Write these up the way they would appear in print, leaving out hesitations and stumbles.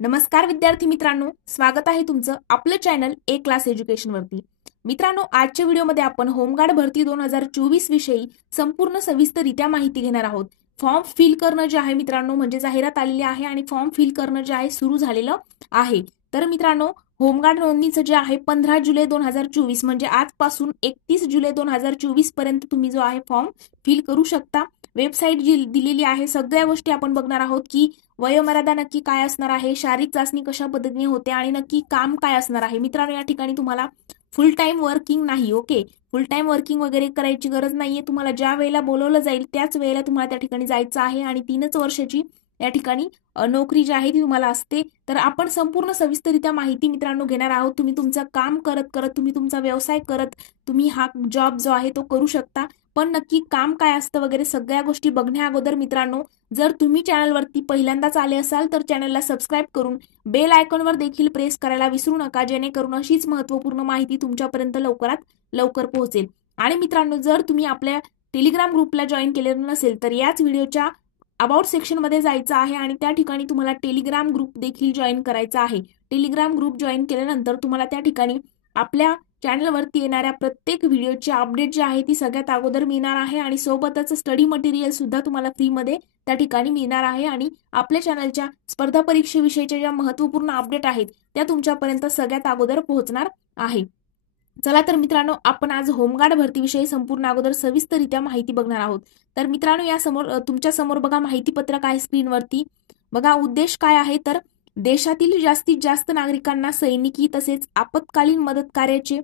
नमस्कार विद्यार्थी मित्रांनो, स्वागत आहे तुमचं आपलं चॅनल ए क्लास एज्युकेशन वरती। मित्रांनो, आजच्या व्हिडिओमध्ये आपण होमगार्ड भरती 2024 विषयी संपूर्ण सविस्तररित्या माहिती घेणार आहोत। फॉर्म फिल करणं जे आहे मित्रांनो, म्हणजे जाहिरात आलेली आहे आणि फॉर्म फिल करणं जे आहे सुरू झालेलं आहे। तर मित्रांनो, होमगार्ड नोंदणीचं जे आहे 15 जुलै 2024 म्हणजे आजपासून 31 जुलै 2024 पर्यंत तुम्ही जो आहे फॉर्म फिल करू शकता। वेबसाईट जी दिलेली आहे, सगळ्या गोष्टी आपण बघणार आहोत की वयोमर्यादा नक्की काय असणार आहे, शारीरिक चाचणी कशा पद्धतीने होते आणि नक्की काम काय असणार आहे। मित्रांनो, या ठिकाणी तुम्हाला फुल टाइम वर्किंग नाही, ओके, फुल टाइम वर्किंग वगैरे करायची गरज नाहीये। तुम्हाला ज्या वेळेला बोलवलं जाईल त्याच वेळेला तुम्हाला त्या ठिकाणी जायचं आहे आणि 3च वर्षाची या ठिकाणी नोकरी जी आहे ती तुम्हाला असते। तर आपण संपूर्ण सविस्तररित्या माहिती मित्रांनो घेणार आहोत। तुम्ही तुमचं काम करत करत, तुम्ही तुमचा व्यवसाय करत तुम्ही हा जॉब जो आहे तो करू शकता। पण नक्की काम काय असतं वगैरे सगळ्या गोष्टी बघण्या अगोदर मित्रांनो, जर तुम्ही चॅनलवरती पहिल्यांदाच आले असाल तर चॅनलला सबस्क्राईब करून बेल आयकॉनवर देखील प्रेस करायला विसरू नका, जेणेकरून अशीच महत्त्वपूर्ण माहिती तुमच्यापर्यंत लवकरात लवकर पोहोचेल। आणि मित्रांनो, जर तुम्ही आपल्या टेलिग्राम ग्रुपला जॉईन केलेलं नसेल तर याच व्हिडिओच्या अबाउट सेक्शन मध्ये जायचं आहे आणि त्या ठिकाणी तुम्हाला टेलिग्राम ग्रुप देखील जॉईन करायचा आहे। टेलिग्राम ग्रुप जॉईन केल्यानंतर तुम्हाला त्या ठिकाणी आपल्या चॅनलवरती येणाऱ्या प्रत्येक व्हिडिओची अपडेट जी आहे ती सगळ्यात अगोदर मिळणार आहे आणि सोबतच स्टडी मटेरियल सुद्धा तुम्हाला फ्रीमध्ये त्या ठिकाणी मिळणार आहे आणि आपल्या चॅनलच्या स्पर्धा परीक्षेविषयीच्या ज्या महत्त्वपूर्ण अपडेट आहेत त्या तुमच्यापर्यंत सगळ्यात अगोदर पोहोचणार आहे। चला तर मित्रांनो, आपण आज होमगार्ड भरतीविषयी संपूर्ण अगोदर सविस्तररित्या माहिती बघणार आहोत। तर मित्रांनो, या समोर तुमच्या समोर बघा माहितीपत्रक आहे स्क्रीनवरती। बघा उद्देश काय आहे, तर देशातील जास्तीत जास्त नागरिकांना सैनिकी तसेच आपत्कालीन मदत कार्याचे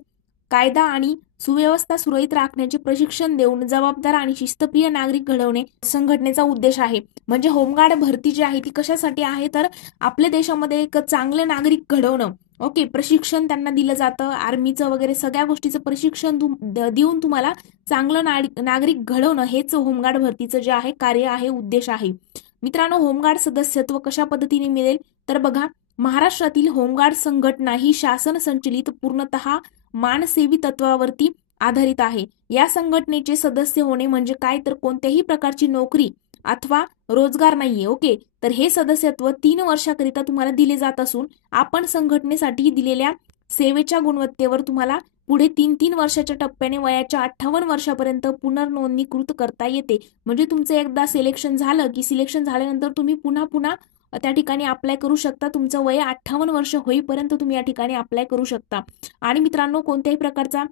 कायदा आणि सुव्यवस्था सुरळीत राखण्याचे प्रशिक्षण देऊन जबाबदार आणि शिस्तप्रिय नागरिक घडवणे संघटनेचा उद्देश आहे। म्हणजे होमगार्ड भरती जी आहे ती कशासाठी आहे, तर आपल्या देशामध्ये एक चांगले नागरिक घडवणं, ओके, प्रशिक्षण त्यांना दिलं जातं, आर्मीचं वगैरे सगळ्या गोष्टीचं प्रशिक्षण देऊन तुम्हाला चांगलं नागरिक घडवणं हेच होमगार्ड भरतीचं जे आहे कार्य आहे, उद्देश आहे। मित्रांनो, होमगार्ड सदस्यत्व कशा पद्धतीने मिळेल, तर बघा, महाराष्ट्रातील होमगार्ड संघटना ही शासन संचलित पूर्णतः मानसेवी तत्वावरती आधारित आहे। या संघटनेचे सदस्य होणे म्हणजे काय, तर कोणत्याही प्रकारची नोकरी अथवा रोजगार नाहीये, ओके। तर हे सदस्यत्व 3 वर्षाकरिता तुम्हाला दिले जात असून आपण संघटनेसाठी दिलेल्या सेवेच्या गुणवत्तेवर तुम्हाला पुढे 3-3 वर्षाच्या टप्प्याने वयाच्या 58 वर्षापर्यंत पुनर्नोंदणीकृत करता येते। म्हणजे तुमचं एकदा सिलेक्शन झालं की सिलेक्शन झाल्यानंतर तुम्ही पुन्हा पुन्हा त्या ठिकाणी अप्लाय करू शकता। तुमचं वय 58 वर्ष होईपर्यंत तुम्ही या ठिकाणी अप्लाय करू शकता। आणि मित्रांनो, कोणत्याही प्रकारचा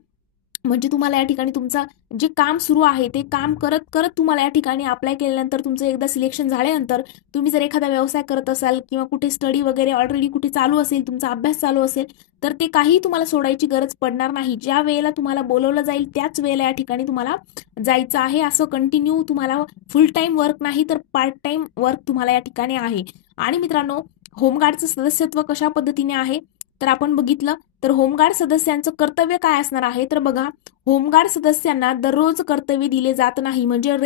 म्हणजे तुम्हाला या ठिकाणी तुमचा जे काम सुरू आहे ते काम करत करत तुम्हाला या ठिकाणी अप्लाय केल्यानंतर तुमचं एकदा सिलेक्शन झाल्यानंतर तुम्ही जर एखादा व्यवसाय करत असाल किंवा कुठे स्टडी वगैरे ऑलरेडी कुठे चालू असेल, तुमचा अभ्यास चालू असेल, तर ते काही तुम्हाला सोडायची गरज पडणार नाही। ज्या वेळेला तुम्हाला बोलवलं जाईल त्याच वेळेला या ठिकाणी तुम्हाला जायचं आहे। असं कंटिन्यू तुम्हाला फुल टाइम वर्क नाही तर पार्ट टाइम वर्क तुम्हाला या ठिकाणी आहे। आणि मित्रांनो, होमगार्डचं सदस्यत्व कशा पद्धतीने आहे तर आपण बघितलं तर होमगार्ड सदस्यांचं कर्तव्य काय असणार आहे, तर बघा, होमगार्ड सदस्यांना दररोज कर्तव्य दिले जात नाही। म्हणजे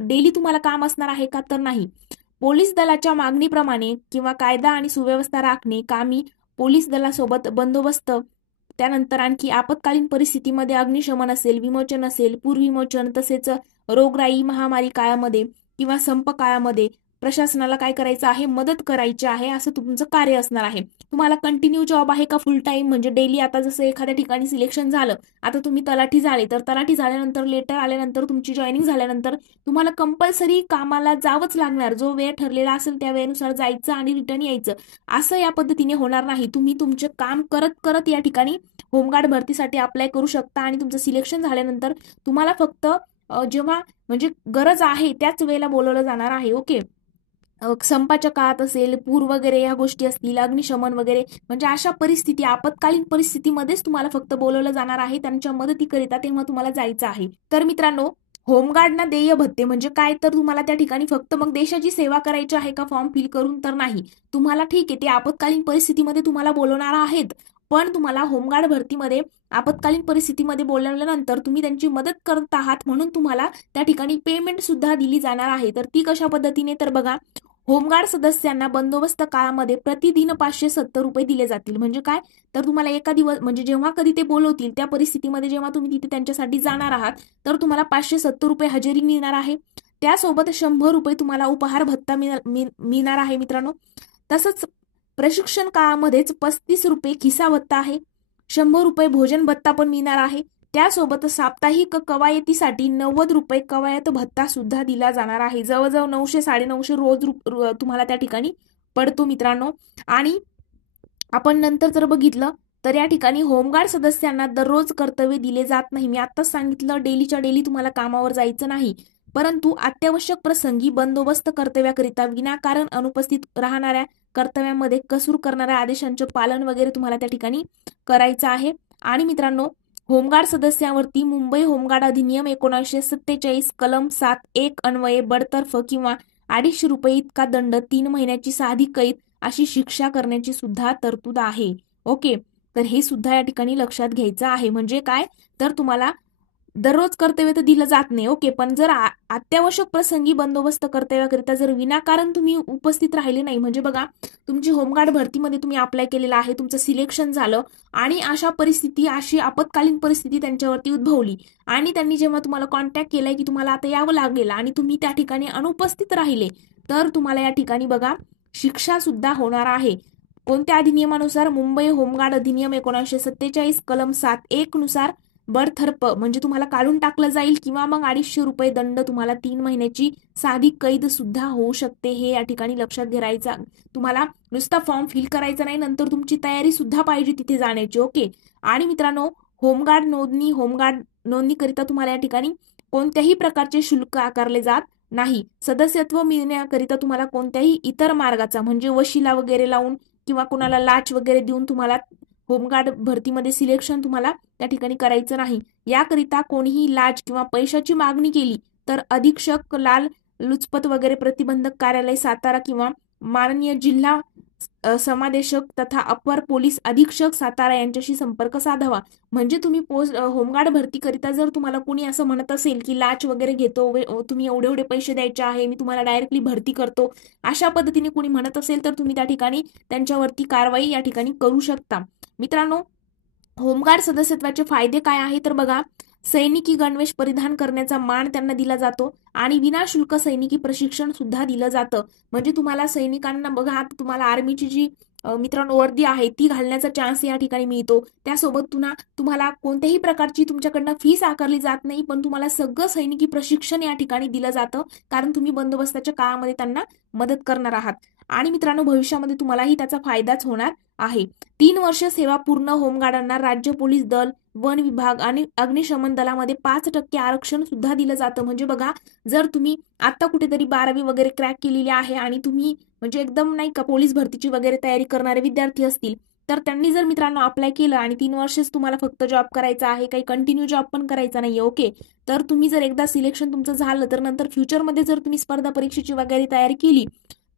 डेली तुम्हाला काम असणार आहे का, तर नाही। पोलीस दलाच्या मागणीप्रमाणे किंवा कायदा आणि सुव्यवस्था राखणे कामी पोलीस दलासोबत बंदोबस्त, त्यानंतर आणखी आपत्कालीन परिस्थितीमध्ये अग्निशमन असेल, विमोचन असेल, पूरविमोचन, तसेच रोगराई महामारी काळामध्ये किंवा संप काळामध्ये प्रशासनाला काय करायचं आहे, मदत करायची आहे, असं तुमचं कार्य असणार आहे। तुम्हाला कंटिन्यू जॉब आहे का फुल टाइम, म्हणजे डेली आता जसं एखाद्या ठिकाणी सिलेक्शन झालं, आता तुम्ही तलाठी झाले, तर तलाठी झाल्यानंतर लेटर आल्यानंतर तुमची जॉईनिंग झाल्यानंतर तुम्हाला कंपल्सरी कामाला जावंच लागणार। जो वेळ ठरलेला असेल त्या वेळेनुसार जायचं आणि रिटर्न यायचं, असं या पद्धतीने होणार नाही। तुम्ही तुमचे काम करत करत या ठिकाणी होमगार्ड भरतीसाठी अप्लाय करू शकता आणि तुमचं सिलेक्शन झाल्यानंतर तुम्हाला फक्त जेव्हा म्हणजे गरज आहे त्याच वेळेला बोलवलं जाणार आहे, ओके। संपाच्या काळात असेल, पूर वगैरे या गोष्टी असतील, अग्निशमन वगैरे, म्हणजे अशा परिस्थिती आपत्कालीन परिस्थितीमध्येच तुम्हाला फक्त बोलवलं जाणार आहे त्यांच्या मदतीकरिता, तेव्हा तुम्हाला जायचं आहे। तर मित्रांनो, होमगार्डना देय भत्ते म्हणजे काय, तर तुम्हाला त्या ठिकाणी फक्त मग देशाची सेवा करायची आहे का फॉर्म फिल करून, तर नाही। तुम्हाला ठीक आहे, ते आपत्कालीन परिस्थितीमध्ये तुम्हाला बोलवणार आहेत, पण तुम्हाला होमगार्ड भरतीमध्ये आपत्कालीन परिस्थितीमध्ये बोलवल्यानंतर तुम्ही त्यांची मदत करत आहात म्हणून तुम्हाला त्या ठिकाणी पेमेंट सुद्धा दिली जाणार आहे। तर ती कशा पद्धतीने, तर बघा, होमगार्ड सदस्यांना बंदोबस्त काळामध्ये प्रतिदिन 570 रुपये दिले जातील। म्हणजे काय, तर तुम्हाला एका दिवस म्हणजे जेव्हा कधी ते बोलवतील त्या परिस्थितीमध्ये जेव्हा तुम्ही तिथे त्यांच्यासाठी जाणार आहात तर तुम्हाला 570 रुपये हजेरी मिळणार आहे। त्यासोबत 100 रुपये तुम्हाला उपहार भत्ता मिळणार आहे मित्रांनो। तसंच प्रशिक्षण काळामध्येच 35 रुपये खिसा भत्ता आहे, 100 रुपये भोजन भत्ता पण मिळणार आहे. त्यासोबत साप्ताहिक कवायतीसाठी 90 रुपये कवायत भत्ता सुद्धा दिला जाणार आहे. जवळजवळ 900-950 रोज तुम्हाला त्या ठिकाणी पडतो मित्रांनो. आणि आपण नंतर जर बघितलं तर या ठिकाणी होमगार्ड सदस्यांना दररोज कर्तव्य दिले जात नाही. मी आत्ताच सांगितलं डेलीच्या डेली तुम्हाला कामावर जायचं नाही, परंतु अत्यावश्यक प्रसंगी बंदोबस्त कर्तव्याकरिता विनाकारण अनुपस्थित राहणाऱ्या, कर्तव्यामध्ये कसूर करणाऱ्या आदेशांचे पालन वगैरे तुम्हाला त्या ठिकाणी करायचं आहे. आणि मित्रांनो, होमगार्ड सदस्यांवरती मुंबई होमगार्ड अधिनियम 1947 कलम 7(1) अन्वये बडतर्फ किंवा 250 रुपये इतका दंड, 3 महिन्याची साधी कैद अशी शिक्षा करण्याची सुद्धा तरतूद आहे. ओके, तर हे सुद्धा या ठिकाणी लक्षात घ्यायचं आहे. म्हणजे काय, तर तुम्हाला दररोज कर्तव्य तर दिलं जात नाही. ओके, पण जर अत्यावश्यक प्रसंगी बंदोबस्त कर्तव्याकरिता जर विनाकारण तुम्ही उपस्थित राहिले नाही, म्हणजे बघा तुमची होमगार्ड भरतीमध्ये तुम्ही अप्लाय केलेला आहे, तुमचं सिलेक्शन झालं आणि अशी आपत्कालीन परिस्थिती त्यांच्यावरती उद्भवली आणि त्यांनी जेव्हा तुम्हाला कॉन्टॅक्ट केलाय की तुम्हाला आता यावं लागेल आणि तुम्ही त्या ठिकाणी अनुपस्थित राहिले, तर तुम्हाला या ठिकाणी बघा शिक्षा सुद्धा होणार आहे. कोणत्या अधिनियमानुसार? मुंबई होमगार्ड अधिनियम 1947 कलम 7(1) नुसार बडतर्फ म्हणजे तुम्हाला काढून टाकलं जाईल किंवा मग 250 रुपये दंड, तुम्हाला 3 महिन्याची साधी कैद सुद्धा होऊ शकते. हे या ठिकाणी लक्षात घ्यायचा. तुम्हाला नुसता फॉर्म फिल करायचा नाही, नंतर तुमची तयारी सुद्धा पाहिजे तिथे जाण्याची. ओके, आणि मित्रांनो, होमगार्ड नोंदणीकरिता तुम्हाला या ठिकाणी कोणत्याही प्रकारचे शुल्क आकारले जात नाही. सदस्यत्व मिळण्याकरिता तुम्हाला कोणत्याही इतर मार्गाचा म्हणजे वशिला वगैरे लावून किंवा कोणाला लाच वगैरे देऊन तुम्हाला होमगार्ड भरतीमध्ये सिलेक्शन तुम्हाला त्या ठिकाणी करायचं नाही. याकरिता कोणीही लाच किंवा पैशाची मागणी केली तर अधीक्षक लाल लुचपत वगैरे प्रतिबंधक कार्यालय सातारा किंवा माननीय जिल्हा समादेशक तथा अपर पोलीस अधीक्षक सातारा यांच्याशी संपर्क साधावा. म्हणजे तुम्ही होमगार्ड भरतीकरिता जर तुम्हाला कोणी असं म्हणत असेल की लाच वगैरे घेतो, तुम्ही एवढे एवढे पैसे द्यायचे आहे, मी तुम्हाला डायरेक्टली भरती करतो, अशा पद्धतीने कोणी म्हणत असेल तर तुम्ही त्या ठिकाणी त्यांच्यावरती कारवाई या ठिकाणी करू शकता. मित्रांनो, होमगार्ड सदस्यत्वाचे फायदे काय आहे तर बघा, सैनिकी गणवेश परिधान करण्याचा मान त्यांना दिला जातो आणि विनाशुल्क सैनिकी प्रशिक्षण सुद्धा दिलं जातं. म्हणजे तुम्हाला सैनिकांना बघा, तुम्हाला आर्मीची जी मित्रांनो वर्दी आहे ती घालण्याचा चान्स या ठिकाणी मिळतो. त्यासोबत तुम्हाला कोणत्याही प्रकारची तुमच्याकडनं फीस आकारली जात नाही, पण तुम्हाला सगळं सैनिकी प्रशिक्षण या ठिकाणी दिलं जातं, कारण तुम्ही बंदोबस्ताच्या काळामध्ये त्यांना मदत करणार आहात. आणि मित्रांनो, भविष्यामध्ये तुम्हालाही त्याचा फायदाच होणार आहे. 3 वर्ष सेवा पूर्ण होमगार्डांना राज्य पोलीस दल, वन विभाग आणि अग्निशमन दलामध्ये 5% आरक्षण सुद्धा दिलं जातं. म्हणजे बघा, जर तुम्ही आता कुठेतरी 12वी वगैरे क्रॅक केलेली आहे आणि तुम्ही म्हणजे एकदम नाही का पोलीस भरतीची वगैरे तयारी करणारे विद्यार्थी असतील, तर त्यांनी जर मित्रांनो अप्लाय केलं आणि 3 वर्षच तुम्हाला फक्त जॉब करायचा आहे, काही कंटिन्यू जॉब पण करायचा नाहीये, ओके, तर तुम्ही जर एकदा सिलेक्शन तुमचं झालं तर नंतर फ्युचरमध्ये जर तुम्ही स्पर्धा परीक्षेची वगैरे तयारी केली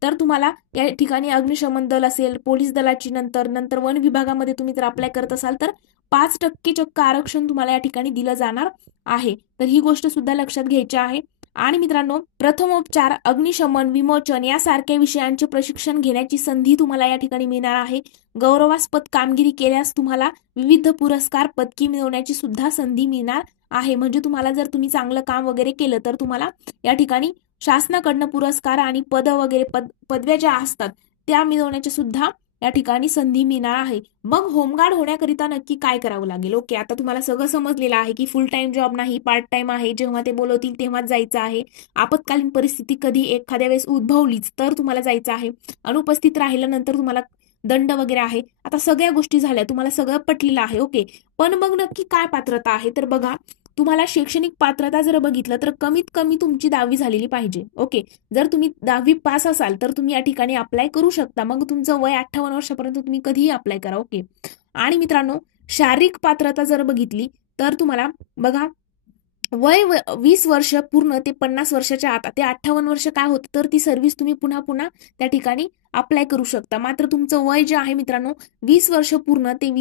तर तुम्हाला या ठिकाणी अग्निशमन दल असेल, पोलीस दलाची नंतर वन विभागामध्ये तुम्ही जर अप्लाय करत असाल तर 5% चक्क आरक्षण तुम्हाला या ठिकाणी दिलं जाणार आहे. तर ही गोष्ट सुद्धा लक्षात घ्यायची आहे. आणि मित्रांनो, प्रथमोपचार, अग्निशमन, विमोचन यासारख्या विषयांचे प्रशिक्षण घेण्याची संधी तुम्हाला या ठिकाणी मिळणार आहे. गौरवास्पद कामगिरी केल्यास तुम्हाला विविध पुरस्कार, पदकी मिळवण्याची सुद्धा संधी मिळणार आहे. म्हणजे तुम्हाला जर तुम्ही चांगलं काम वगैरे केलं तर तुम्हाला या ठिकाणी शासनाकडनं पुरस्कार आणि पदव्या ज्या असतात त्या मिळवण्याच्या सुद्धा या ठिकाणी संधी मिळणार आहे. मग होमगार्ड होण्याकरिता नक्की काय करावं लागेल? ओके, आता तुम्हाला सगळं समजलेलं आहे की फुल टाइम जॉब नाही, पार्ट टाइम आहे, जेव्हा ते बोलवतील तेव्हाच जायचं आहे. आपत्कालीन परिस्थिती कधी एखाद्या वेळेस उद्भवलीच तर तुम्हाला जायचं आहे. अनुपस्थित राहिल्यानंतर तुम्हाला दंड वगैरे आहे. आता सगळ्या गोष्टी झाल्या, तुम्हाला सगळं पटलेलं आहे. ओके, पण मग नक्की काय पात्रता आहे तर बघा, तुम्हाला शैक्षणिक पात्रता जर बघितलं तर कमीत कमी तुमची 10वी झालेली पाहिजे. ओके, जर तुम्ही 10वी पास असाल तर तुम्ही या ठिकाणी अप्लाय करू शकता. मग तुमचं वय 58 वर्षापर्यंत तुम्ही कधीही अप्लाय करा. ओके, आणि मित्रांनो, शारीरिक पात्रता जर बघितली तर तुम्हाला बघा, वय 20 वर्ष पूर्ण ते 50 वर्षाच्या आत, ते 58 वर्ष काय होतं तर ती सर्व्हिस तुम्ही पुन्हा त्या ठिकाणी अप्लाय करू शकता. मात्र तुमचं वय जे आहे मित्रांनो 20 वर्ष पूर्ण ते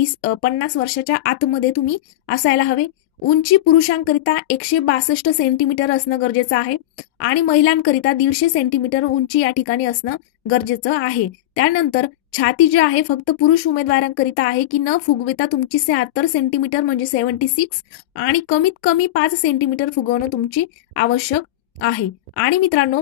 50 वर्षाच्या आतमध्ये तुम्ही असायला हवे. उंची पुरुषांकरिता 162 सेंटीमीटर असणं गरजेचं आहे आणि महिलांकरिता 150 सेंटीमीटर उंची या ठिकाणी असणं गरजेचं आहे. त्यानंतर छाती जी आहे फक्त पुरुष उमेदवारांकरिता आहे की न फुगविता तुमची 76 सेंटीमीटर म्हणजे 76 आणि कमीत कमी 5 सेंटीमीटर फुगवणं तुमची आवश्यक आहे. आणि मित्रांनो,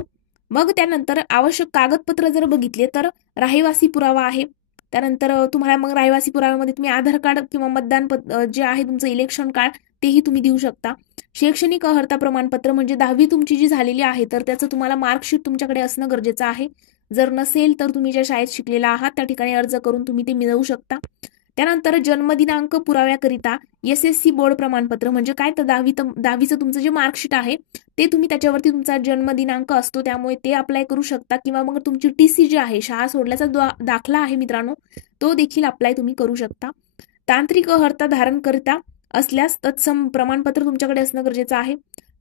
मग त्यानंतर आवश्यक कागदपत्र जर बघितले तर रहिवासी पुरावा आहे, त्यानंतर तुम्हाला मग रहिवासी पुराव्यामध्ये तुम्ही आधार कार्ड किंवा मतदान जे आहे तुमचं इलेक्शन कार्ड तेही तुम्ही देऊ शकता. शैक्षणिक अर्हता प्रमाणपत्र म्हणजे 10वी तुमची जी झालेली आहे तर त्याचं तुम्हाला मार्कशीट तुमच्याकडे असणं गरजेचं आहे. जर नसेल तर तुम्ही ज्या शाळेत शिकलेला आहात त्या ठिकाणी अर्ज करून तुम्ही ते मिळवू शकता. त्यानंतर जन्मदिनांक पुराव्याकरिता SSC बोर्ड प्रमाणपत्र म्हणजे काय तर 10वीचं तुमचं जे मार्कशीट आहे ते तुम्ही त्याच्यावरती तुमचा जन्मदिनांक असतो त्यामुळे ते अप्लाय करू शकता. किंवा मग तुमची TC जी आहे शाळा सोडल्याचा दाखला आहे मित्रांनो तो देखील अप्लाय तुम्ही करू शकता. तांत्रिक अर्हता धारण करिता असल्यास तत्सम प्रमाणपत्र तुमच्याकडे असणं गरजेचं आहे.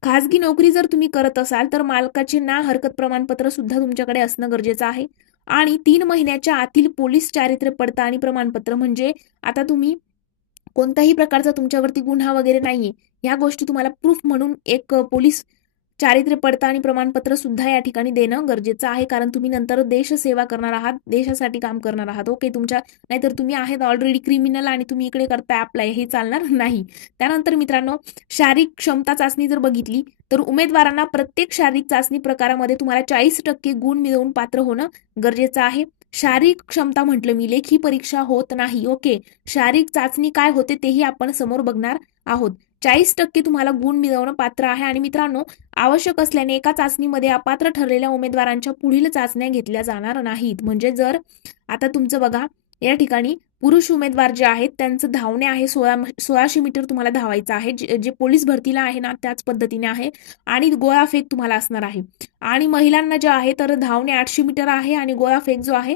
खाजगी नोकरी जर तुम्ही करत असाल तर मालकाचे ना हरकत प्रमाणपत्र सुद्धा तुमच्याकडे असणं गरजेचं आहे. आणि 3 महिन्याच्या आतील पोलीस चारित्र्य पडताळणी प्रमाणपत्र म्हणजे आता तुम्ही कोणत्याही प्रकारचा तुमच्यावरती गुन्हा वगैरे नाहीये ह्या गोष्टी तुम्हाला प्रूफ म्हणून एक पोलीस चारित्र्य पडताळणी प्रमाणपत्र सुद्धा या ठिकाणी देणं गरजेचं आहे. कारण तुम्ही नंतर देश सेवा करणार आहात, देशासाठी काम करणार आहात. ओके, तुमच्या नाहीतर तुम्ही आहेत ऑलरेडी क्रिमिनल आणि तुम्ही इकडे करताय अप्लाय, हे चालणार नाही. त्यानंतर मित्रांनो, शारीरिक क्षमता चाचणी जर बघितली तर उमेदवारांना प्रत्येक शारीरिक चाचणी प्रकारामध्ये तुम्हाला 40% गुण मिळवून पात्र होणं गरजेचं आहे. शारीरिक क्षमता म्हटलं मी, लेखी परीक्षा होत नाही. ओके, शारीरिक चाचणी काय होते तेही आपण समोर बघणार आहोत. 40% तुम्हाला गुण मिळवणं पात्र आहे. आणि मित्रांनो, आवश्यक असल्याने एका चाचणीमध्ये अपात्र ठरलेल्या उमेदवारांच्या पुढील चाचण्या घेतल्या जाणार नाहीत. म्हणजे जर आता तुमचं बघा या ठिकाणी पुरुष उमेदवार जे आहेत त्यांचं धावणे आहे 1600 मीटर तुम्हाला धावायचं आहे, जे पोलीस भरतीला आहे ना त्याच पद्धतीने आहे. आणि गोळाफेक तुम्हाला असणार आहे. आणि महिलांना जे आहे तर धावणे 800 मीटर आहे आणि गोळाफेक जो आहे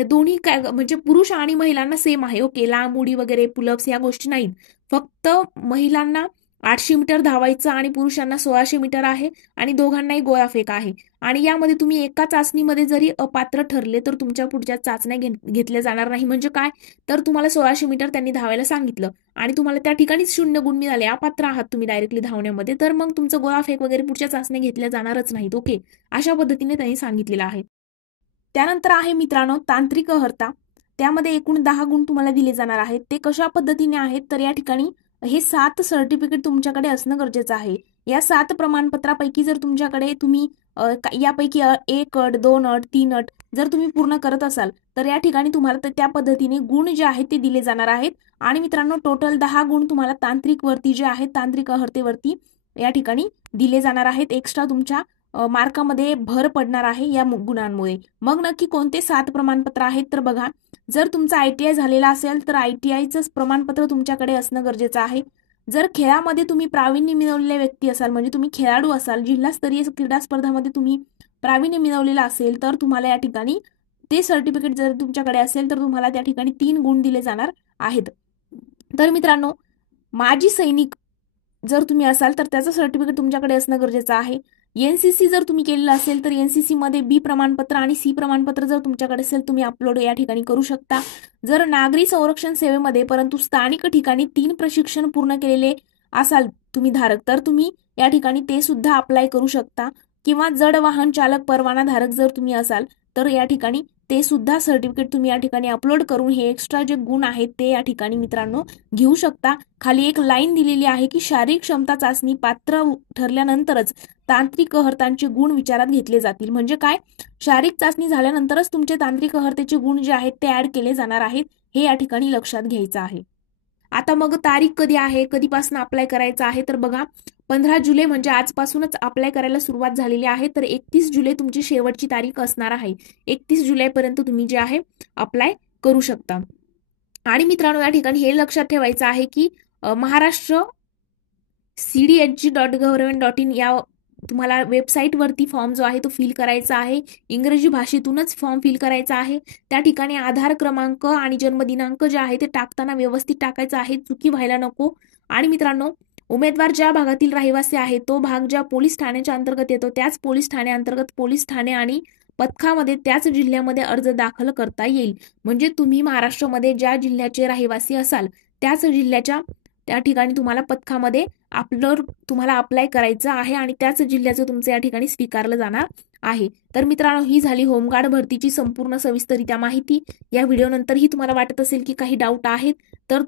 दोन्ही काय म्हणजे पुरुष आणि महिलांना सेम आहे. ओके, लांब उडी वगैरे पुलअप्स या गोष्टी नाहीत. फक्त महिलांना 800 मीटर धावायचं आणि पुरुषांना 1600 मीटर आहे आणि दोघांनाही गोळाफेक आहे. आणि यामध्ये तुम्ही एका चाचणीमध्ये जरी अपात्र ठरले तर तुमच्या पुढच्या चाचण्या घेतल्या जाणार नाही. म्हणजे काय तर तुम्हाला 1600 मीटर त्यांनी धावायला सांगितलं आणि तुम्हाला त्या ठिकाणीच 0 गुण मिळाले, अपात्र आहात तुम्ही डायरेक्टली धावण्यामध्ये, तर मग तुमचं गोळाफेक वगैरे पुढच्या चाचण्या घेतल्या जाणारच नाहीत. ओके, अशा पद्धतीने त्यांनी सांगितलेलं आहे. त्यानंतर आहे मित्रांनो तांत्रिक अर्हता. त्यामध्ये एकूण 10 गुण तुम्हाला दिले जाणार आहेत. ते कशा पद्धतीने आहेत तर या ठिकाणी हे 7 सर्टिफिकेट तुमच्याकडे असणं गरजेचं आहे. या 7 प्रमाणपत्रापैकी जर तुमच्याकडे तुम्ही यापैकी 1 अट 2 अट 3 अट जर तुम्ही पूर्ण करत असाल तर या ठिकाणी तुम्हाला त्या पद्धतीने गुण जे आहेत ते दिले जाणार आहेत. आणि मित्रांनो, टोटल 10 गुण तुम्हाला तांत्रिक वरती जे आहेत तांत्रिक अर्हतेवरती या ठिकाणी दिले जाणार आहेत. एक्स्ट्रा तुमच्या मार्कामध्ये भर पडणार आहे या गुणांमुळे. मग नक्की कोणते 7 प्रमाणपत्र आहेत तर बघा, जर तुमचा ITI झालेला असेल तर ITIचं प्रमाणपत्र तुमच्याकडे असणं गरजेचं आहे. जर खेळामध्ये तुम्ही प्रावीण्य मिळवलेले व्यक्ती असाल म्हणजे तुम्ही खेळाडू असाल, जिल्हास्तरीय क्रीडा स्पर्धामध्ये तुम्ही प्रावीण्य मिळवलेलं असेल तर तुम्हाला या ठिकाणी ते सर्टिफिकेट जर तुमच्याकडे असेल तर तुम्हाला त्या ठिकाणी 3 गुण दिले जाणार आहेत. तर मित्रांनो, माजी सैनिक जर तुम्ही असाल तर त्याचं सर्टिफिकेट तुमच्याकडे असणं गरजेचं आहे. NCC जर तुम्ही केलेलं असेल तर NCC मध्ये B प्रमाणपत्र आणि C प्रमाणपत्र जर तुमच्याकडे असेल तुम्ही अपलोड या ठिकाणी करू शकता. जर नागरी संरक्षण सेवेमध्ये परंतु स्थानिक ठिकाणी 3 प्रशिक्षण पूर्ण केलेले असाल तुम्ही धारक तर तुम्ही या ठिकाणी ते सुद्धा अप्लाय करू शकता. किंवा जड वाहन चालक परवाना धारक जर तुम्ही असाल तर या ठिकाणी ते सुद्धा सर्टिफिकेट तुम्ही या ठिकाणी अपलोड करून हे एक्स्ट्रा जे गुण आहेत ते या ठिकाणी मित्रांनो घेऊ शकता. खाली एक लाईन दिलेली आहे की शारीरिक क्षमता चाचणी पात्र ठरल्यानंतरच तांत्रिक अर्हतांचे गुण विचारात घेतले जातील. म्हणजे काय, शारीरिक चाचणी झाल्यानंतरच तुमचे तांत्रिक अर्हतेचे गुण जे आहेत ते ऍड केले जाणार आहेत, हे या ठिकाणी लक्षात घ्यायचं आहे. आता मग तारीख कधी आहे, कधीपासून अप्लाय करायचं आहे तर बघा, 15 जुलै म्हणजे आजपासूनच अप्लाय करायला सुरुवात झालेली आहे. तर 31 जुलै तुमची शेवटची तारीख असणार आहे. 31 जुलैपर्यंत तुम्ही जे आहे अप्लाय करू शकता. आणि मित्रांनो, या ठिकाणी हे लक्षात ठेवायचं आहे की महाराष्ट्र cdhg.government.in या तुम्हाला वेबसाईटवरती फॉर्म जो आहे तो फिल करायचा आहे. इंग्रजी भाषेतूनच फॉर्म फिल करायचा आहे. त्या ठिकाणी आधार क्रमांक आणि जन्मदिनांक जे आहे ते टाकताना व्यवस्थित टाकायचं आहे, चुकी व्हायला नको. आणि मित्रांनो, उमेदवार ज्या भागातील रहिवासी आहे तो भाग ज्या पोलीस ठाण्याच्या अंतर्गत येतो त्याच पोलीस ठाण्याअंतर्गत पोलीस ठाणे आणि पथकामध्ये त्याच जिल्ह्यामध्ये अर्ज दाखल करता येईल. म्हणजे तुम्ही महाराष्ट्रामध्ये ज्या जिल्ह्याचे रहिवासी असाल त्याच जिल्ह्याच्या त्या ठिकाणी तुम्हाला पथकामध्ये तुम्हाला अप्लाय करायचं आहे आणि त्याच जिल्ह्याचं तुमचं या ठिकाणी स्वीकारलं जाणार आहे. तर मित्रांनो, ही झाली होमगार्ड भरतीची संपूर्ण सविस्तरित्या माहिती. या व्हिडिओनंतरही तुम्हाला वाटत असेल की काही डाऊट आहेत तर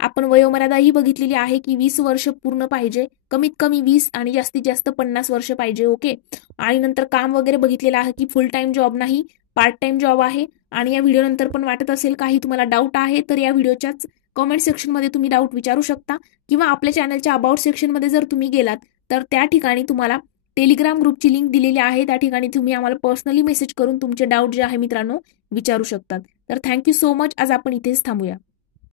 आपण वयोमर्यादा ही बघितलेली आहे की 20 वर्ष पूर्ण पाहिजे, कमीत कमी 20 आणि जास्तीत जास्त 50 वर्ष पाहिजे. ओके, आणि नंतर काम वगैरे बघितलेलं आहे की फुल टाइम जॉब नाही, पार्ट टाइम जॉब आहे आणि या व्हिडिओनंतर पण वाटत असेल काही तुम्हाला डाऊट आहे तर या व्हिडिओच्याच कमेंट सेक्शनमध्ये तुम्ही डाऊट विचारू शकता किंवा आपल्या चॅनलच्या अबाउट सेक्शनमध्ये जर तुम्ही गेलात तर त्या ठिकाणी तुम्हाला टेलिग्राम ग्रुपची लिंक दिलेली आहे. त्या ठिकाणी तुम्ही आम्हाला पर्सनली मेसेज करून तुमचे डाऊट जे आहे मित्रांनो विचारू शकतात. तर थँक्यू सो मच. आज आपण इथेच थांबूया.